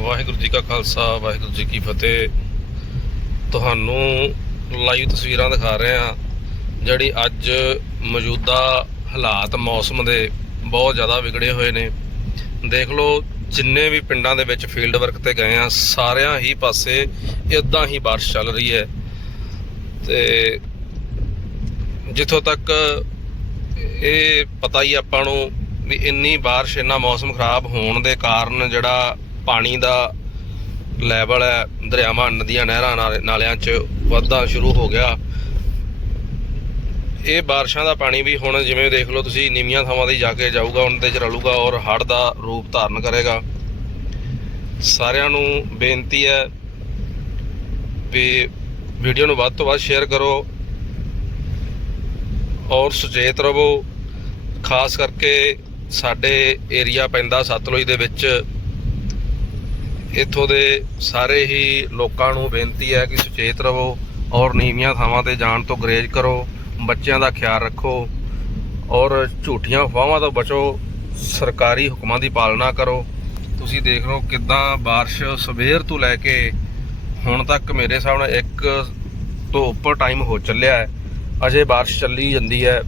ਵਾਹਿਗੁਰੂ ਜੀ ਕਾ ਖਾਲਸਾ, ਵਾਹਿਗੁਰੂ ਜੀ ਕੀ ਫਤਿਹ। ਤੁਹਾਨੂੰ ਲਾਈਵ ਤਸਵੀਰਾਂ ਦਿਖਾ ਰਹੇ ਹਾਂ, ਜਿਹੜੀ ਅੱਜ ਮੌਜੂਦਾ ਹਾਲਾਤ ਮੌਸਮ ਦੇ ਬਹੁਤ ਜ਼ਿਆਦਾ ਵਿਗੜੇ ਹੋਏ ਨੇ। ਦੇਖ ਲਓ, ਜਿੰਨੇ ਵੀ ਪਿੰਡਾਂ ਦੇ ਵਿੱਚ ਫੀਲਡ ਵਰਕ ਤੇ ਗਏ ਆ ਸਾਰਿਆਂ ਹੀ ਪਾਸੇ ਇਦਾਂ ਹੀ ਬਾਰਿਸ਼ ਚੱਲ ਰਹੀ ਹੈ। ਤੇ ਜਿੱਥੋਂ ਤੱਕ ਇਹ ਪਤਾ ਹੀ ਆਪਾਂ ਨੂੰ ਵੀ ਇੰਨੀ ਬਾਰਿਸ਼, ਇੰਨਾ ਮੌਸਮ ਖਰਾਬ ਹੋਣ ਦੇ ਕਾਰਨ ਜਿਹੜਾ ਪਾਣੀ ਦਾ ਲੈਵਲ ਹੈ, ਦਰਿਆਵਾਂ, ਨਦੀਆਂ, ਨਹਿਰਾਂ ਨਾਲਿਆਂ 'ਚ ਵਧਦਾ ਸ਼ੁਰੂ ਹੋ ਗਿਆ। ਇਹ ਬਾਰਿਸ਼ਾਂ ਦਾ ਪਾਣੀ ਵੀ ਹੁਣ ਜਿਵੇਂ ਦੇਖ ਲਓ, ਤੁਸੀਂ ਨੀਵੀਆਂ ਥਾਵਾਂ ਤੇ ਜਾ ਕੇ ਜਾਊਗਾ, ਉਹਨਾਂ 'ਤੇ ਚ ਰਲੂਗਾ ਔਰ ਹੜ੍ਹ ਦਾ ਰੂਪ ਧਾਰਨ ਕਰੇਗਾ। ਸਾਰਿਆਂ ਨੂੰ ਬੇਨਤੀ ਹੈ ਵੀ ਵੀਡੀਓ ਨੂੰ ਵੱਧ ਤੋਂ ਵੱਧ ਸ਼ੇਅਰ ਕਰੋ ਔਰ ਸੁਚੇਤ ਰਹੋ। ਖਾਸ ਕਰਕੇ ਸਾਡੇ ਏਰੀਆ ਪੈਂਦਾ ਸਤਲੁਜ ਦੇ ਵਿੱਚ ਇੱਥੋਂ ਦੇ ਸਾਰੇ ਹੀ ਲੋਕਾਂ ਨੂੰ ਬੇਨਤੀ ਹੈ ਕਿ ਸੁਚੇਤ ਰਹੋ ਔਰ ਨੀਵੀਆਂ ਥਾਵਾਂ ਤੇ ਜਾਣ ਤੋਂ ਗਰੇਜ ਕਰੋ ਬੱਚਿਆਂ ਦਾ ਖਿਆਲ ਰੱਖੋ ਔਰ ਝੂਠੀਆਂ ਅਫਵਾਹਾਂ ਤੋਂ ਬਚੋ ਸਰਕਾਰੀ ਹੁਕਮਾਂ ਦੀ ਪਾਲਣਾ ਕਰੋ ਤੁਸੀਂ ਦੇਖ ਲਓ ਕਿਦਾਂ بارش ਸਵੇਰ ਤੋਂ ਲੈ ਕੇ ਹੁਣ ਤੱਕ ਮੇਰੇ ਸਾਹਮਣੇ ਇੱਕ ਤੋਂ ਉੱਪਰ ਟਾਈਮ ਹੋ ਚੱਲਿਆ ਹੈ ਅਜੇ بارش ਚੱਲੀ ਜਾਂਦੀ ਹੈ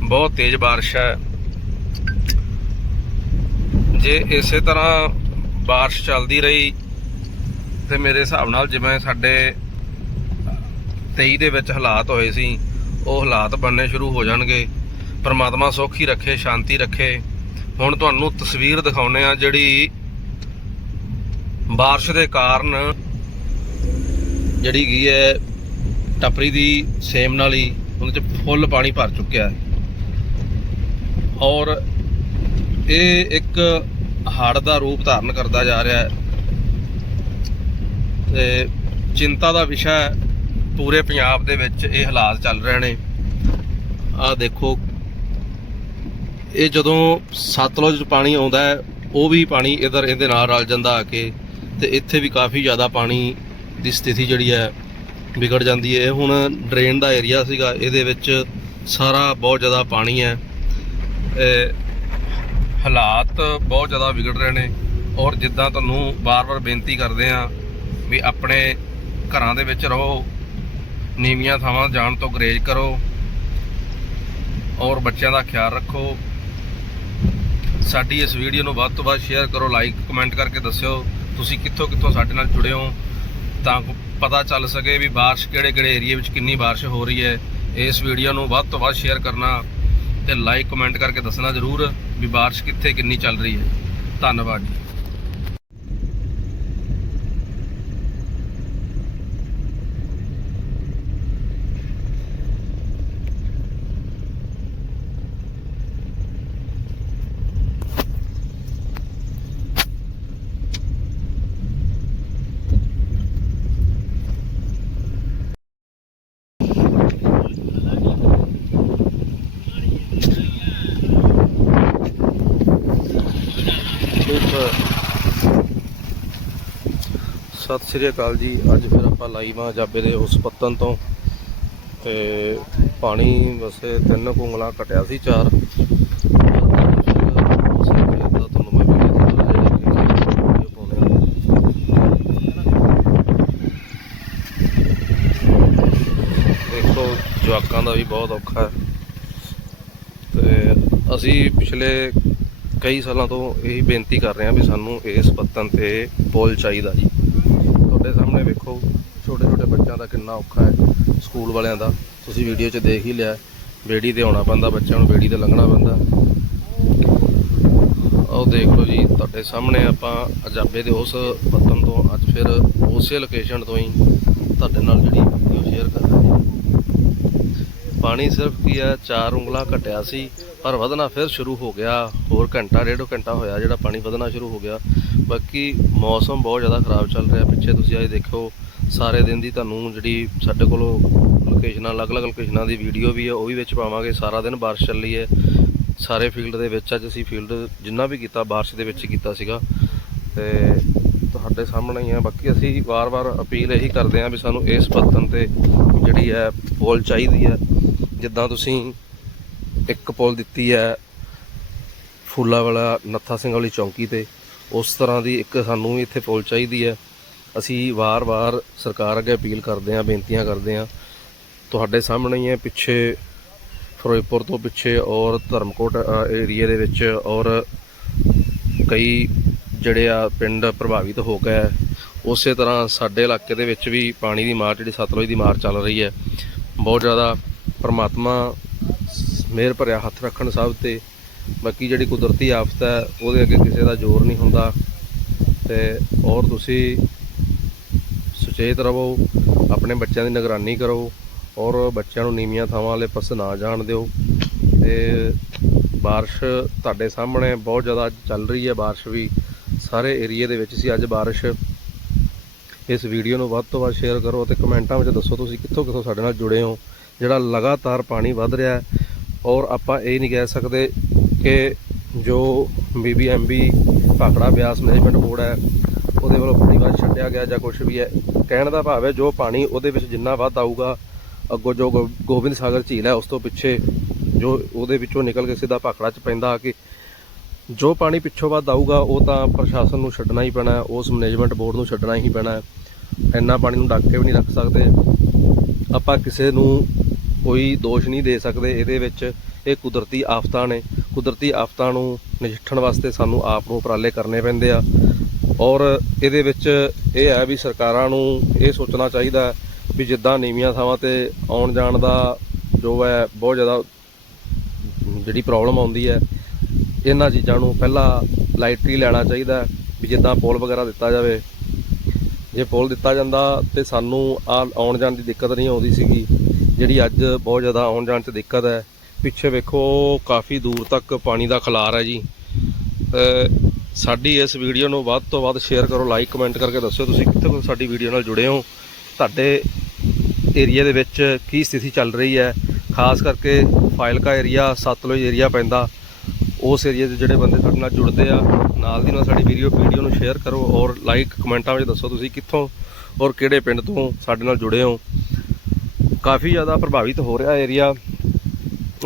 ਬਹੁਤ ਤੇਜ਼ بارش ਹੈ ਜੇ ਇਸੇ ਤਰ੍ਹਾਂ بارش ਚੱਲਦੀ ਰਹੀ ਤੇ ਮੇਰੇ ਹਿਸਾਬ ਨਾਲ ਜਿਵੇਂ ਸਾਡੇ 23 ਦੇ ਵਿੱਚ ਹਾਲਾਤ ਹੋਏ ਸੀ ਉਹ ਹਾਲਾਤ ਬਣਨੇ ਸ਼ੁਰੂ ਹੋ ਜਾਣਗੇ ਪਰਮਾਤਮਾ ਸੁੱਖ ਹੀ ਰੱਖੇ ਸ਼ਾਂਤੀ ਰੱਖੇ ਹੁਣ ਤੁਹਾਨੂੰ ਤਸਵੀਰ ਦਿਖਾਉਨੇ ਆ ਜਿਹੜੀ بارش ਦੇ ਕਾਰਨ ਜਿਹੜੀ ਗਈ ਹੈ ਟੱਪਰੀ ਦੀ ਸੇਮ ਨਾਲੀ ਉਹਦੇ ਚ ਫੁੱਲ ਪਾਣੀ ਭਰ ਚੁੱਕਿਆ ਹੈ ਔਰ ਇਹ ਇੱਕ ਹੜ ਦਾ ਰੂਪ ਧਾਰਨ ਕਰਦਾ ਜਾ ਰਿਹਾ ਹੈ। ਤੇ ਚਿੰਤਾ ਦਾ ਵਿਸ਼ਾ ਹੈ, ਪੂਰੇ ਪੰਜਾਬ ਦੇ ਵਿੱਚ ਇਹ ਹਾਲਾਤ ਚੱਲ ਰਹੇ ਨੇ। ਆਹ ਦੇਖੋ, ਇਹ ਜਦੋਂ ਸਤਲੁਜ ਪਾਣੀ ਆਉਂਦਾ ਹੈ, ਉਹ ਵੀ ਪਾਣੀ ਇਧਰ ਇਹਦੇ ਨਾਲ ਰਲ ਜਾਂਦਾ ਆ ਕੇ, ਤੇ ਇੱਥੇ ਵੀ ਕਾਫੀ ਜ਼ਿਆਦਾ ਪਾਣੀ ਦੀ ਸਥਿਤੀ ਜਿਹੜੀ ਹੈ, ਵਿਗੜ ਜਾਂਦੀ ਹੈ। ਇਹ ਹੁਣ ਡਰੇਨ ਦਾ ਏਰੀਆ ਸੀਗਾ, ਇਹਦੇ ਵਿੱਚ ਸਾਰਾ ਬਹੁਤ ਜ਼ਿਆਦਾ ਪਾਣੀ ਹੈ। ਹਾਲਾਤ ਬਹੁਤ ਜ਼ਿਆਦਾ ਵਿਗੜ ਰਹੇ ਨੇ ਔਰ ਜਿੱਦਾਂ ਤੁਹਾਨੂੰ ਬਾਰ-ਬਾਰ ਬੇਨਤੀ ਕਰਦੇ ਆ ਵੀ ਆਪਣੇ ਘਰਾਂ ਦੇ ਵਿੱਚ ਰਹੋ, ਨੀਵੀਆਂ ਥਾਵਾਂ ਜਾਣ ਤੋਂ ਗਰੇਜ ਕਰੋ ਔਰ ਬੱਚਿਆਂ ਦਾ ਖਿਆਲ ਰੱਖੋ। ਸਾਡੀ ਇਸ ਵੀਡੀਓ ਨੂੰ ਵੱਧ ਤੋਂ ਵੱਧ ਸ਼ੇਅਰ ਕਰੋ ਲਾਈਕ ਕਮੈਂਟ ਕਰਕੇ ਦੱਸਿਓ ਤੁਸੀਂ ਕਿੱਥੋਂ ਕਿੱਥੋਂ ਸਾਡੇ ਨਾਲ ਜੁੜੇ ਹੋ ਤਾਂ ਪਤਾ ਚੱਲ ਸਕੇ ਵੀ ਬਾਰਿਸ਼ ਕਿਹੜੇ ਕਿਹੜੇ ਏਰੀਆ ਵਿੱਚ ਕਿੰਨੀ ਬਾਰਿਸ਼ ਹੋ ਰਹੀ ਹੈ। ਇਸ ਵੀਡੀਓ ਨੂੰ ਵੱਧ ਤੋਂ ਵੱਧ ਸ਼ੇਅਰ ਕਰਨਾ ਤੇ ਲਾਈਕ ਕਮੈਂਟ ਕਰਕੇ ਦੱਸਣਾ ਜ਼ਰੂਰ ਵੀ ਬਾਰਿਸ਼ ਕਿੱਥੇ ਕਿੰਨੀ ਚੱਲ ਰਹੀ ਹੈ। ਧੰਨਵਾਦ ਜੀ। ਸਤਿ ਸ੍ਰੀ ਅਕਾਲ ਜੀ। ਅੱਜ ਫਿਰ ਆਪਾਂ ਲਾਈਵ ਆ ਜਾਬੇ ਦੇ ਉਸ ਪੱਤਨ ਤੋਂ। ਤੇ ਪਾਣੀ ਵਸੇ ਤਿੰਨ ਕੁ ਘਟਿਆ ਸੀ ਚਾਰ। ਤੁਹਾਨੂੰ ਦੇਖੋ, ਜਵਾਕਾਂ ਦਾ ਵੀ ਬਹੁਤ ਔਖਾ ਹੈ। ਤੇ ਅਸੀਂ ਪਿਛਲੇ ਕਈ ਸਾਲਾਂ ਤੋਂ ਇਹੀ ਬੇਨਤੀ ਕਰ ਰਹੇ ਹਾਂ ਵੀ ਸਾਨੂੰ ਇਸ ਪੱਤਨ ਤੇ ਪੁਲ ਚਾਹੀਦਾ ਜੀ। ਤੁਹਾਡੇ ਸਾਹਮਣੇ ਵੇਖੋ ਛੋਟੇ ਛੋਟੇ ਬੱਚਿਆਂ ਦਾ ਕਿੰਨਾ ਔਖਾ ਹੈ। ਸਕੂਲ ਵਾਲਿਆਂ ਦਾ, ਤੁਸੀਂ ਵੀਡੀਓ 'ਚ ਦੇਖ ਹੀ ਲਿਆ, ਬੇੜੀ ਤੇ ਆਉਣਾ ਪੈਂਦਾ, ਬੱਚਿਆਂ ਨੂੰ ਬੇੜੀ ਤੇ ਲੰਘਣਾ ਪੈਂਦਾ। ਆਓ ਦੇਖ ਲਓ ਜੀ, ਤੁਹਾਡੇ ਸਾਹਮਣੇ ਆਪਾਂ ਅਜਾਬੇ ਦੇ ਉਸ ਪੱਤਨ ਤੋਂ, ਅੱਜ ਫਿਰ ਉਸੇ ਲੋਕੇਸ਼ਨ ਤੋਂ ਹੀ ਤੁਹਾਡੇ ਨਾਲ ਜਿਹੜੀ ਵੀਡੀਓ ਸ਼ੇਅਰ ਕਰ ਰਹੇ ਹਾਂ। ਪਾਣੀ ਸਿਰਫ ਕੀ ਹੈ, ਚਾਰ ਉਂਗਲਾਂ ਘਟਿਆ ਸੀ, ਪਰ ਵਧਣਾ ਫਿਰ ਸ਼ੁਰੂ ਹੋ ਗਿਆ। ਹੋਰ ਘੰਟਾ, ਡੇਢ ਘੰਟਾ ਹੋਇਆ, ਜਿਹੜਾ ਪਾਣੀ ਵਧਣਾ ਸ਼ੁਰੂ ਹੋ ਗਿਆ। ਬਾਕੀ ਮੌਸਮ ਬਹੁਤ ਜ਼ਿਆਦਾ ਖਰਾਬ ਚੱਲ ਰਿਹਾ। ਪਿੱਛੇ ਤੁਸੀਂ ਅੱਜ ਦੇਖੋ, ਸਾਰੇ ਦਿਨ ਦੀ ਤੁਹਾਨੂੰ ਜਿਹੜੀ ਸਾਡੇ ਕੋਲੋਂ ਲੋਕੇਸ਼ਨਾਂ ਅਲੱਗ-ਅਲੱਗ ਲੋਕੇਸ਼ਨਾਂ ਦੀ ਵੀਡੀਓ ਵੀ ਹੈ, ਉਹ ਵੀ ਵਿੱਚ ਪਾਵਾਂਗੇ। ਸਾਰਾ ਦਿਨ ਬਾਰਿਸ਼ ਚੱਲੀ ਹੈ। ਸਾਰੇ ਫੀਲਡ ਦੇ ਵਿੱਚ ਅੱਜ ਅਸੀਂ ਫੀਲਡ ਜਿੰਨਾ ਵੀ ਕੀਤਾ, ਬਾਰਿਸ਼ ਦੇ ਵਿੱਚ ਕੀਤਾ ਸੀਗਾ। ਤੇ ਤੁਹਾਡੇ ਸਾਹਮਣੇ ਹੀ ਹੈ। ਬਾਕੀ ਅਸੀਂ ਵਾਰ-ਵਾਰ ਅਪੀਲ ਇਹੀ ਕਰਦੇ ਹਾਂ ਵੀ ਸਾਨੂੰ ਇਸ ਪੱਤਨ ਤੇ ਜਿਹੜੀ ਹੈ, ਪੋਲ ਚਾਹੀਦੀ ਹੈ। ਜਿੱਦਾਂ ਤੁਸੀਂ ਇੱਕ ਪੋਲ ਦਿੱਤੀ ਹੈ ਫੁੱਲਾ ਵਾਲਾ ਨੱਥਾ ਸਿੰਘ ਵਾਲੀ ਚੌਂਕੀ ਤੇ, ਉਸ ਤਰ੍ਹਾਂ ਦੀ ਇੱਕ ਸਾਨੂੰ ਇੱਥੇ ਪੁਲ ਚਾਹੀਦੀ ਹੈ। ਅਸੀਂ ਵਾਰ-ਵਾਰ ਸਰਕਾਰ ਅੱਗੇ ਅਪੀਲ ਕਰਦੇ ਹਾਂ, ਬੇਨਤੀਆਂ ਕਰਦੇ ਹਾਂ। ਤੁਹਾਡੇ ਸਾਹਮਣੇ ਹੀ ਹੈ, ਪਿੱਛੇ ਫਿਰੋਜ਼ਪੁਰ ਤੋਂ ਪਿੱਛੇ ਔਰ ਧਰਮਕੋਟ ਏਰੀਏ ਦੇ ਵਿੱਚ ਔਰ ਕਈ ਜਿਹੜੇ ਆ ਪਿੰਡ ਪ੍ਰਭਾਵਿਤ ਹੋ ਗਏ ਉਸੇ ਤਰ੍ਹਾਂ ਸਾਡੇ ਇਲਾਕੇ ਦੇ ਵਿੱਚ ਵੀ ਪਾਣੀ ਦੀ ਮਾਰ, ਜਿਹੜੀ ਸਤਲੁਜ ਦੀ ਮਾਰ ਚੱਲ ਰਹੀ ਹੈ, ਬਹੁਤ ਜ਼ਿਆਦਾ ਪਰਮਾਤਮਾ ਮਿਹਰ ਭਰਿਆ ਹੱਥ ਰੱਖਣ ਸਭ ਤੇ। ਬਾਕੀ ਜਿਹੜੀ ਕੁਦਰਤੀ ਆਫਤ ਹੈ, ਉਹਦੇ ਅੱਗੇ ਕਿਸੇ ਦਾ ਜ਼ੋਰ ਨਹੀਂ ਹੁੰਦਾ। ਤੇ ਔਰ ਤੁਸੀਂ ਸੁਚੇਤ ਰਹੋ, ਆਪਣੇ ਬੱਚਿਆਂ ਦੀ ਨਿਗਰਾਨੀ ਕਰੋ ਔਰ ਬੱਚਿਆਂ ਨੂੰ ਨੀਵੀਆਂ ਥਾਵਾਂ ਵਾਲੇ ਪਾਸੇ ਨਾ ਜਾਣ ਦਿਓ। ਤੇ ਬਾਰਿਸ਼ ਤੁਹਾਡੇ ਸਾਹਮਣੇ ਬਹੁਤ ਜ਼ਿਆਦਾ ਚੱਲ ਰਹੀ ਹੈ, ਬਾਰਿਸ਼ ਵੀ ਸਾਰੇ ਏਰੀਏ ਦੇ ਵਿੱਚ ਸੀ। ਅੱਜ ਬਾਰਿਸ਼ ਇਸ ਵੀਡੀਓ ਨੂੰ ਵੱਧ ਤੋਂ ਵੱਧ ਸ਼ੇਅਰ ਕਰੋ ਅਤੇ ਕਮੈਂਟਾਂ ਵਿੱਚ ਦੱਸੋ ਤੁਸੀਂ ਕਿੱਥੋਂ ਕਿੱਥੋਂ ਸਾਡੇ ਨਾਲ ਜੁੜੇ ਹੋ, ਜਿਹੜਾ ਲਗਾਤਾਰ ਪਾਣੀ ਵੱਧ ਰਿਹਾ ਹੈ। ਔਰ ਆਪਾਂ ਇਹ ਨਹੀਂ ਕਹਿ ਸਕਦੇ ਕਿ ਜੋ BBMB Bhakra Beas management board ਹੈ, ਉਹਦੇ ਵੱਲੋਂ ਪਾਣੀ ਵੱਧ ਛੱਡਿਆ ਗਿਆ ਜਾਂ ਕੁਝ ਵੀ ਹੈ। ਕਹਿਣ ਦਾ ਭਾਵ ਹੈ ਜੋ ਪਾਣੀ ਉਹਦੇ ਵਿੱਚ ਜਿੰਨਾ ਵੱਧ ਆਊਗਾ, ਅੱਗੋਂ ਜੋ ਗੋ- ਗੋਬਿੰਦ ਸਾਗਰ ਝੀਲ ਹੈ, ਉਸ ਤੋਂ ਪਿੱਛੇ ਜੋ ਉਹਦੇ ਵਿੱਚੋਂ ਨਿਕਲ ਕੇ ਸਿੱਧਾ ਭਾਖੜਾ ਚ ਪੈਂਦਾ ਆ ਕੇ ਜੋ ਪਾਣੀ ਪਿੱਛੋਂ ਵੱਧ ਆਊਗਾ, ਉਹ ਤਾਂ ਪ੍ਰਸ਼ਾਸਨ ਨੂੰ ਛੱਡਣਾ ਹੀ ਪੈਣਾ ਉਸ ਮੈਨੇਜਮੈਂਟ ਬੋਰਡ ਨੂੰ ਛੱਡਣਾ ਹੀ ਪੈਣਾ ਇੰਨਾ ਪਾਣੀ ਨੂੰ ਡੱਕ ਕੇ ਵੀ ਨਹੀਂ ਰੱਖ ਸਕਦੇ। ਆਪਾਂ ਕਿਸੇ ਨੂੰ ਕੋਈ ਦੋਸ਼ ਨਹੀਂ ਦੇ ਸਕਦੇ, ਇਹਦੇ ਵਿੱਚ ਇਹ ਕੁਦਰਤੀ ਆਫਤਾਂ ਨੇ। ਕੁਦਰਤੀ ਆਫਤਾਂ ਨੂੰ ਨਜਿੱਠਣ ਵਾਸਤੇ ਸਾਨੂੰ ਆਪ ਨੂੰ ਉਪਰਾਲੇ ਕਰਨੇ ਪੈਂਦੇ ਆ। ਔਰ ਇਹਦੇ ਵਿੱਚ ਇਹ ਹੈ ਵੀ ਸਰਕਾਰਾਂ ਨੂੰ ਇਹ ਸੋਚਣਾ ਚਾਹੀਦਾ ਵੀ ਜਿੱਦਾਂ ਨੀਵੀਆਂ ਥਾਵਾਂ ਤੇ ਆਉਣ ਜਾਣ ਦਾ ਜੋ ਹੈ, ਬਹੁਤ ਜ਼ਿਆਦਾ ਜਿਹੜੀ ਪ੍ਰੋਬਲਮ ਆਉਂਦੀ ਹੈ ਇਹਨਾਂ ਚੀਜ਼ਾਂ ਨੂੰ ਪਹਿਲਾਂ ਲਾਈਟਲੀ ਲੈਣਾ ਚਾਹੀਦਾ ਵੀ ਜਿੱਦਾਂ ਪੁਲ ਵਗੈਰਾ ਦਿੱਤਾ ਜਾਵੇ। ਜੇ ਪੁਲ ਦਿੱਤਾ ਜਾਂਦਾ ਤੇ ਸਾਨੂੰ ਆ ਆਉਣ ਜਾਣ ਦੀ ਦਿੱਕਤ ਨਹੀਂ ਆਉਂਦੀ ਸੀਗੀ। ਜਿਹੜੀ ਅੱਜ ਬਹੁਤ ਜ਼ਿਆਦਾ ਆਉਣ ਜਾਣ 'ਚ ਦਿੱਕਤ ਹੈ। ਪਿੱਛੇ ਵੇਖੋ, ਕਾਫੀ ਦੂਰ ਤੱਕ ਪਾਣੀ ਦਾ ਖਲਾਰ ਹੈ ਜੀ। ਸਾਡੀ ਇਸ ਵੀਡੀਓ ਨੂੰ ਵੱਧ ਤੋਂ ਵੱਧ ਸ਼ੇਅਰ ਕਰੋ ਲਾਈਕ ਕਮੈਂਟ ਕਰਕੇ ਦੱਸਿਓ ਤੁਸੀਂ ਕਿੱਥੇ ਕੁ ਸਾਡੀ ਵੀਡੀਓ ਨਾਲ ਜੁੜੇ ਹੋ। ਤੁਹਾਡੇ ਏਰੀਆ ਦੇ ਵਿੱਚ ਕੀ ਸਥਿਤੀ ਚੱਲ ਰਹੀ ਹੈ। ਖਾਸ ਕਰਕੇ ਫਾਇਲਕਾ ਏਰੀਆ ਸਤਲੁਜ ਏਰੀਆ ਪੈਂਦਾ। ਉਸ ਏਰੀਆ ਦੇ ਜਿਹੜੇ ਬੰਦੇ ਸਾਡੇ ਨਾਲ ਜੁੜਦੇ ਆ, ਨਾਲ ਦੀ ਨਾਲ ਸਾਡੀ ਵੀਡੀਓ ਵੀਡੀਓ ਨੂੰ ਸ਼ੇਅਰ ਕਰੋ ਔਰ ਲਾਈਕ ਕਮੈਂਟਾਂ ਵਿੱਚ ਦੱਸੋ ਤੁਸੀਂ ਕਿੱਥੋਂ ਔਰ ਕਿਹੜੇ ਪਿੰਡ ਤੋਂ ਸਾਡੇ ਨਾਲ ਜੁੜੇ ਹੋ। ਕਾਫੀ ਜ਼ਿਆਦਾ ਪ੍ਰਭਾਵਿਤ ਹੋ ਰਿਹਾ ਏਰੀਆ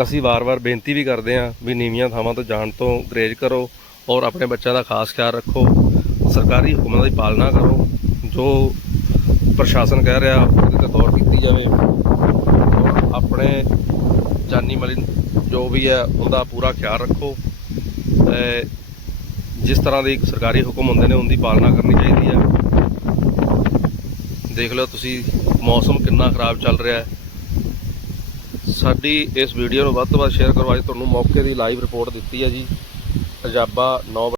ਅਸੀਂ ਵਾਰ-ਵਾਰ ਬੇਨਤੀ ਵੀ ਕਰਦੇ ਹਾਂ ਵੀ ਨੀਵੀਆਂ ਥਾਵਾਂ ਤੋਂ ਜਾਣ ਤੋਂ ਗਰੇਜ ਕਰੋ ਔਰ ਆਪਣੇ ਬੱਚਿਆਂ ਦਾ ਖਾਸ ਖਿਆਲ ਰੱਖੋ। ਸਰਕਾਰੀ ਹੁਕਮਾਂ ਦੀ ਪਾਲਣਾ ਕਰੋ। ਜੋ ਪ੍ਰਸ਼ਾਸਨ ਕਹਿ ਰਿਹਾ, ਉਹਦੇ ਤੇ ਗੌਰ ਕੀਤੀ ਜਾਵੇ। ਔਰ ਆਪਣੇ ਜਾਨੀ ਮਾਲੀ ਜੋ ਵੀ ਹੈ, ਉਹਦਾ ਪੂਰਾ ਖਿਆਲ ਰੱਖੋ। ਜਿਸ ਤਰ੍ਹਾਂ ਦੇ ਸਰਕਾਰੀ ਹੁਕਮ ਹੁੰਦੇ ਨੇ, ਉਹਦੀ ਪਾਲਣਾ ਕਰਨੀ ਚਾਹੀਦੀ ਹੈ। ਦੇਖ ਲਓ ਤੁਸੀਂ, ਮੌਸਮ ਕਿੰਨਾ ਖਰਾਬ ਚੱਲ ਰਿਹਾ ਹੈ। ਸਾਡੀ ਇਸ ਵੀਡੀਓ ਨੂੰ ਵੱਧ ਤੋਂ ਵੱਧ ਸ਼ੇਅਰ ਕਰੋ ਅੱਜ ਤੁਹਾਨੂੰ ਮੌਕੇ ਦੀ ਲਾਈਵ ਰਿਪੋਰਟ ਦਿੱਤੀ ਹੈ ਜੀ। ਅਜਾਬਾ 9